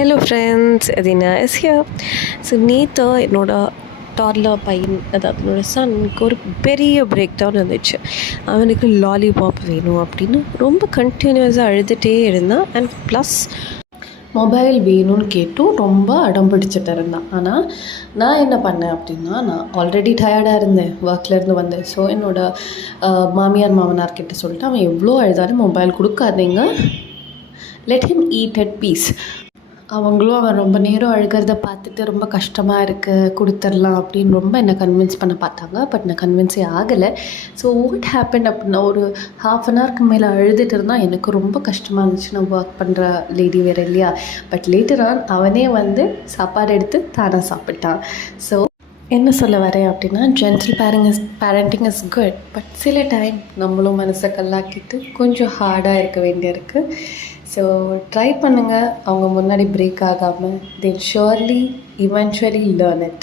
Hello friends, Adina is here. So நேற்று என்னோட toddler பையன், அதாவது என்னோடய சனுக்கு ஒரு பெரிய பிரேக் டவுன் இருந்துச்சு. அவனுக்கு லாலிபாப் வேணும் அப்படின்னு ரொம்ப கண்டினியூஸாக அழுதுகிட்டே இருந்தான். அண்ட் ப்ளஸ் மொபைல் வேணும்னு கேட்டும் ரொம்ப அடம் பிடிச்சிட்டு இருந்தான். ஆனால் நான் என்ன பண்ணேன் அப்படின்னா, நான் ஆல்ரெடி டயர்டாக இருந்தேன் ஒர்க்லேருந்து வந்தேன். ஸோ என்னோடய மாமியார் மாமனார்கிட்ட சொல்லிட்டு, அவன் எவ்வளோ அழுதாலும் மொபைல் கொடுக்காதீங்க, let him eat at piece. அவங்களும் அவன் ரொம்ப நேரம் அழுகிறத பார்த்துட்டு ரொம்ப கஷ்டமாக இருக்குது, கொடுத்துடலாம் அப்படின்னு ரொம்ப என்னை கன்வின்ஸ் பண்ண பார்த்தாங்க. பட் நான் கன்வின்ஸே ஆகலை. ஸோ வாட் ஹேப்பன் அப்படின்னா, ஒரு ஹாஃப்-அன்-ஹவருக்கு மேலே அழுதுட்டு இருந்தால் எனக்கு ரொம்ப கஷ்டமாக இருந்துச்சு. நான் ஒர்க் பண்ணுற லேடி வேறு இல்லையா. பட் லேட்டர் ஆன் அவனே வந்து சாப்பாடு எடுத்து தானே சாப்பிட்டான். ஸோ என்ன சொல்ல வரேன் அப்படின்னா, gentle parenting is good. But சில டைம் நம்மளும் மனசை கல்லாக்கிட்டு கொஞ்சம் ஹார்டாக இருக்க வேண்டியிருக்கு. ஸோ ட்ரை பண்ணுங்கள், அவங்க முன்னாடி பிரேக் ஆகாமல். they surely eventually learn it.